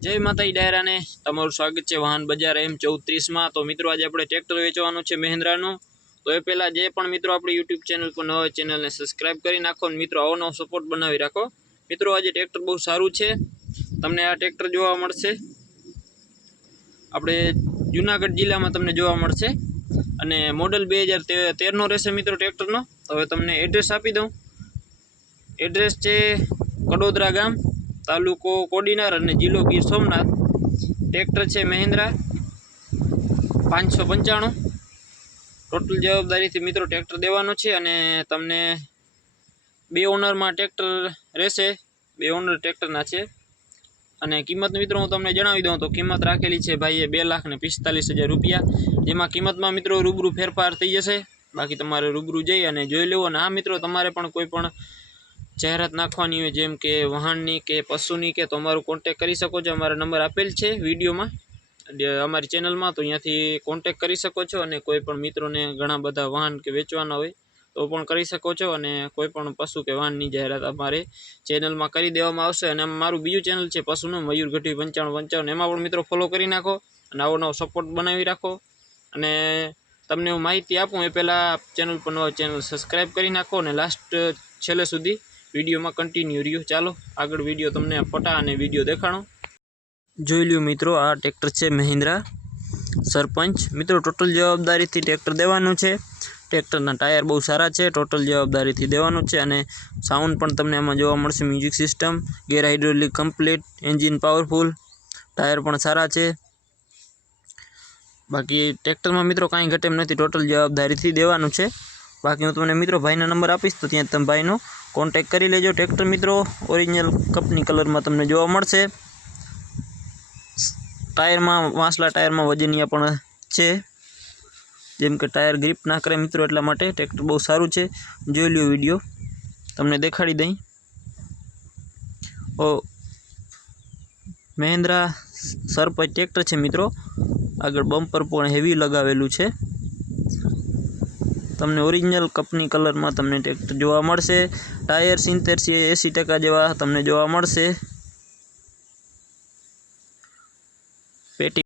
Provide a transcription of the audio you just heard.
जय माताजी डायरा ने तमारुं स्वागत है वाहन बजार M34 में। तो मित्रों आज अपने ट्रेक्टर वेचवानुं छे महिंद्रानुं। तो ए पहला जे पण मित्रों अपनी यूट्यूब चेनल पर नवा चेनल ने सब्सक्राइब करी नाखो। मित्रों आवो नवो सपोर्ट बनावी राखो। मित्रों आज ट्रेक्टर बहुत सारूं छे। तमने आ ट्रेक्टर जोवा मळशे आपणे जूनागढ़ जिल्ला में तमने जोवा मळशे अने मॉडल 2013 नो रहेशे मित्रों ट्रेक्टरनो। तो हवे तमने एड्रेस आपी दऊं। एड्रेस छे कड़ोदरा गाम, तालुको कोडीनार और जिल्लो गीर सोमनाथ। ट्रेक्टर है महिंद्रा 595। टोटल जवाबदारी थी मित्रों ट्रेक्टर देवानुं छे अने तमने 2 ओनर में ट्रेक्टर रहेशे। 2 ओनर ट्रेक्टर ना छे अने किंमत मित्रों हूँ तमने जणावी दऊं तो किंमत राखेली है भाई 2,45,000 रुपया। जेमां किंमत में मित्रों रूबरू फेरफार थई जशे। बाकी तमारे रूबरू जई अने जोई लेवो। अने हाँ मित्रों तमारे पण कोई पण जाहेरात नाखवानी होय जेम के वाहननी के पशुनी के तो अमारो कॉन्टेक्ट करी सको छो। अमारा नंबर आपेल छे विडियो में अमारी चेनल में। तो अहींयाथी कॉन्टेक्ट करी सको छो अने कोई पण मित्रों ने घणा बधा वाहन के वेचवाना होय तो पण करी सको छो। अने कोई पण पशु के वाहननी जाहेरात अमारे चेनल में करी देवामां आवशे। अने मारुं बीजुं चेनल छे पशुनुं मयूर गढ़वी 9555 एमां पण मित्रों फॉलो करी नाखो अने आवो नवो सपोर्ट बनावी राखो। अने तमने हूँ माहिती आपूँ ए पहला चेनल पर नवा चेनल सब्सक्राइब करी नाखो अने लास्ट छेल्ले सुधी विडियो में कंटीन्यू रह्यो। चालो आगळ विडियो तमने फोटा अने विडियो देखाणो। जोई ल्यो मित्रों आ ट्रेक्टर है महिंद्रा सरपंच। मित्रों टोटल जवाबदारी थी ट्रेक्टर देवानुं छे। ट्रेक्टरना टायर बहुत सारा है। टोटल जवाबदारी थी देवानुं छे अने साउंड पण तमने आमां जोवा मळशे। म्यूजिक सिस्टम, गेर hydraulic complete, engine powerful, tyre पण सारा है। बाकी ट्रेक्टर में मित्रों कहीं घटे नहीं। टोटल जवाबदारी थी देवानुं छे। बाकी हूँ तमने मित्रों भाईना नंबर आपीश तो त्यां तमे भाईनो कॉन्टेक्ट करी लेजो। ट्रेक्टर मित्रों ओरिजिनल कंपनी कलर में तमने जोवा मळशे। टायर में वांसला टायर में वजनिया पण छे जेम के टायर ग्रीप ना करे मित्रों एटला माटे ट्रेक्टर बहुत सारूं छे। जोई ल्यो विडियो तमने देखाड़ी दई। ओ महिंद्रा सरपंच ट्रेक्टर है मित्रों। आगळ बम्पर पण हेवी लगावेलुं छे। तमने ओरिजिनल कंपनी कलर में तमने ट्रेक्टर जोवा मळशे। टायर 70-80% जेवा तमने जोवा मळशे। पेटी